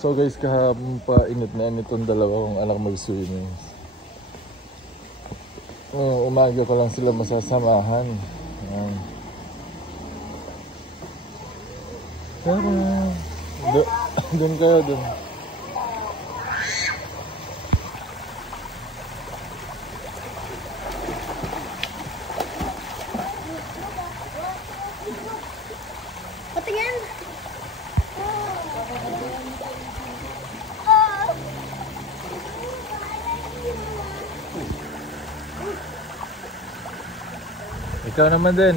So guys, kahapon pa init na itong dalawang anak mag-swimming. Umaga ko lang sila masasamahan. Ayan. Doon kayo, doon. Patingin! Ikaw naman din.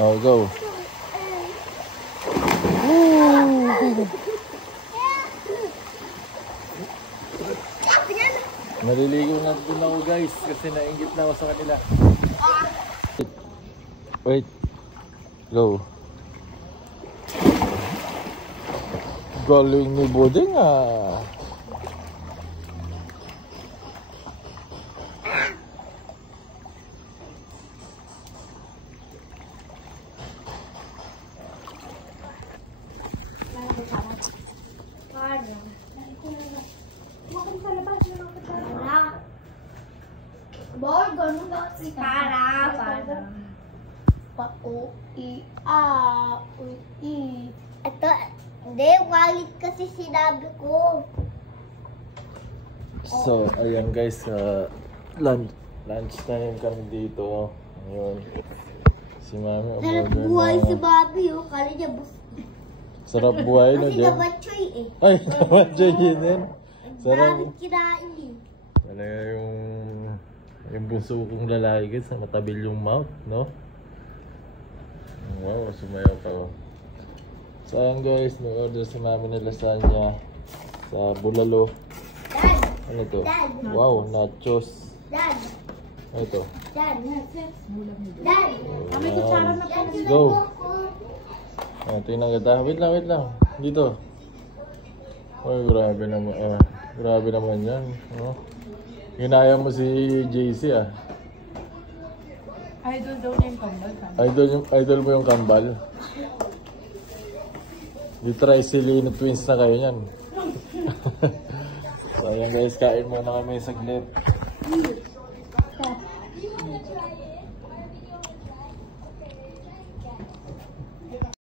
Oh, go. Naliligo na din ako guys kasi nainggit na ako sa kanila. Wait. Go. Galing ni Buding ah. Ito, hindi, wallet kasi sinabi ko. So, ayan guys, lunch time kami dito. Ayun. Si Mami, sarap buhay si Bobby, oh. Kala niya sarap buhay na kasi din. naman choy eh. Ay, naman choy yun din. Sarap. Maraming kinain eh. Talaga yung bunso kong lalaki guys, matabil yung mouth, no? Wow, sumayaw pa oh. So ayan guys, may order si Mami ng lasagna sa Bulalo. Dad! Ano to? Dad! Wow, nachos. Dad! Ano to? Dad! Dad! Let's go! Ayan, tingnan kita. Wait lang. Dito. Uy, grabe naman. Grabe naman yan. Oh. Ginaya mo si JC ah. Idol daw niya yung kambal. Idol mo yung kambal. Di try sili na twins na kayo yan. So ayan guys, kain muna kami saglit.